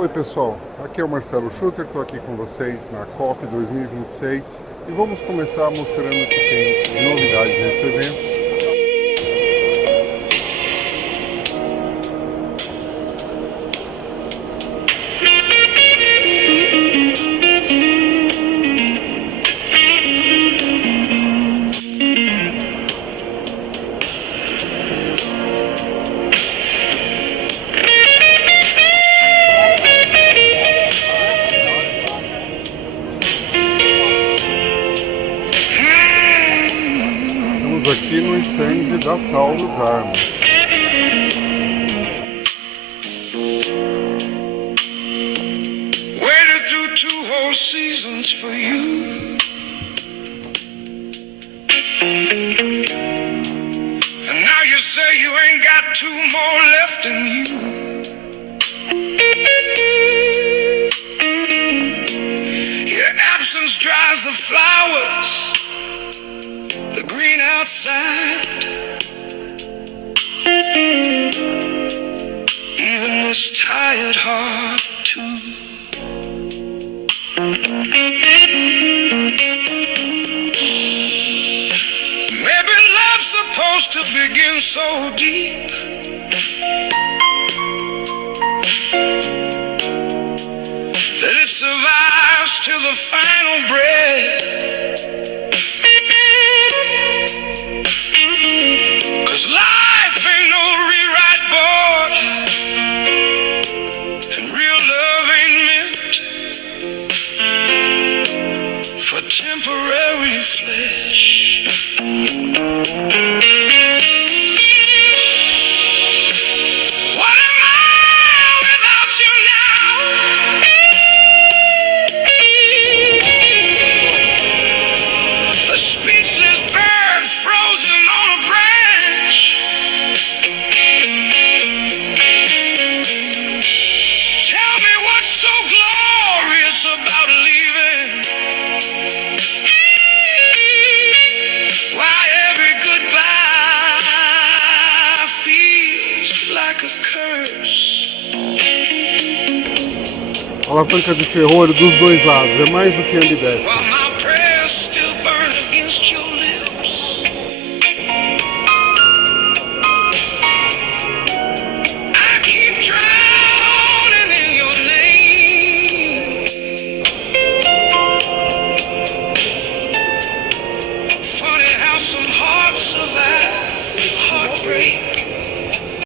Oi pessoal, aqui é o Marcelo Schutter, estou aqui com vocês na COP 2026 e vamos começar mostrando o que tem de novidade nesse evento. Aqui no stand da Taurus Armas. Waited through 2 whole seasons for you, and now you say you ain't got 2 more left in you. Your absence dries the flowers, the green outside, even this tired heart too. Maybe love's supposed to begin so deep, that it survives till the final breath. Life ain't no rewrite board, and real love ain't meant for temporary flesh. What am I without you now? A speechless bird frozen on a branch. Tell me what's so glorious about leaving? Why every goodbye feels like a curse? Alavanca de ferrolho dos dois lados, é mais do que ambidestro.